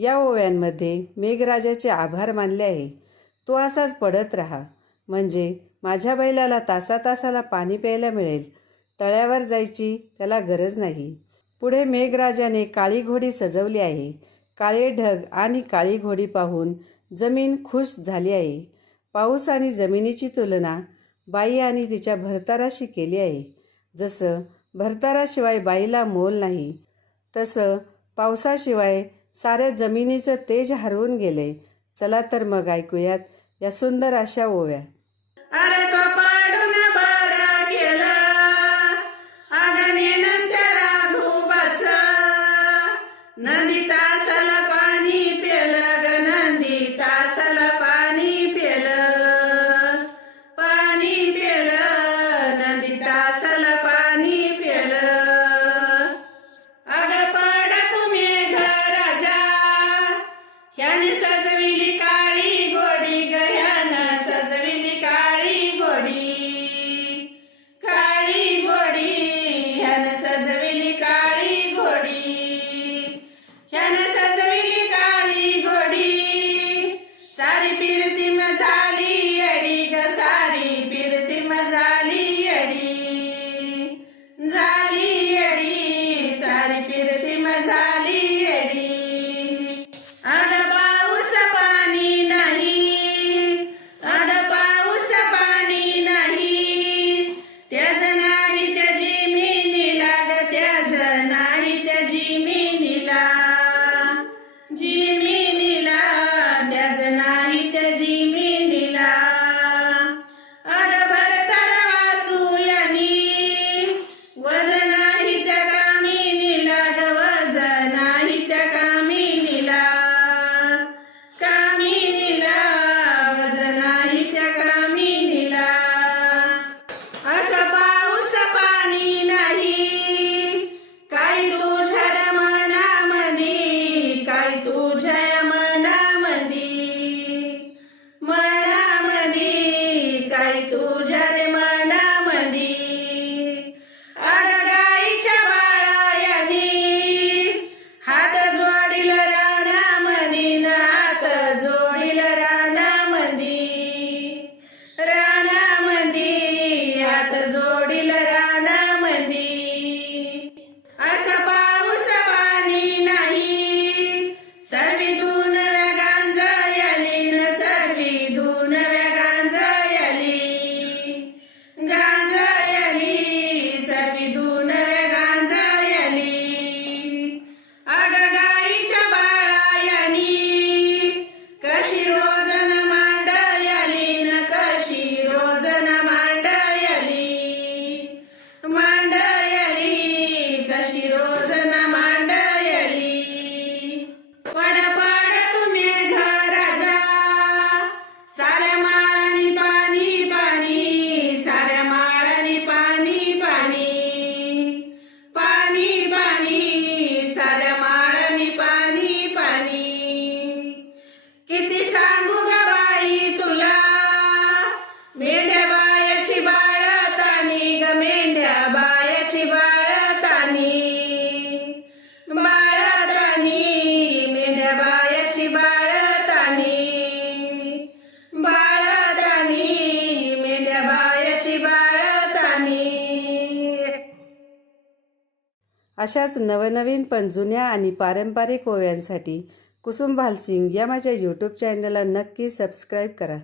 या ओव्यांमध्ये मेघराजाचे आभार मानले आहे. तो असाच पडत राहा. म्हणजे माझ्या बैलाला तासा तासाला पाणी प्यायला मिळेल. तळ्यावर जायची त्याला गरज नाही. पुढे मेघराजाने काळी घोडी सजवली आहे. काळे ढग आणि काळी घोडी पाहून जमीन खुश झाली आहे. पाऊस आणि जमिनीची तुलना बाई आणि तिच्या भरताराशी केली आहे. जसं भरताराशिवाय बाईला मोल नाही तसं पावसाशिवाय साऱ्या जमिनीचं तेज हरवून गेले. चला तर मग ऐकूयात या सुंदर अशा ओव्या. अरे तो पाडून बारा केला आगने नंतर राघोबाच नंदी Gerne. शिरोजन मांडयली. पड पड तुम्ही घराजा साऱ्या माळानी पाणी पाणी साऱ्या माळानी पाणी पाणी. पाणी पाणी. अशाच नवनवीन पण जुन्या आणि पारंपरिक ओव्यांसाठी कुसुम भालसिंग या माझ्या यूट्यूब चॅनलला नक्की सबस्क्राईब करा.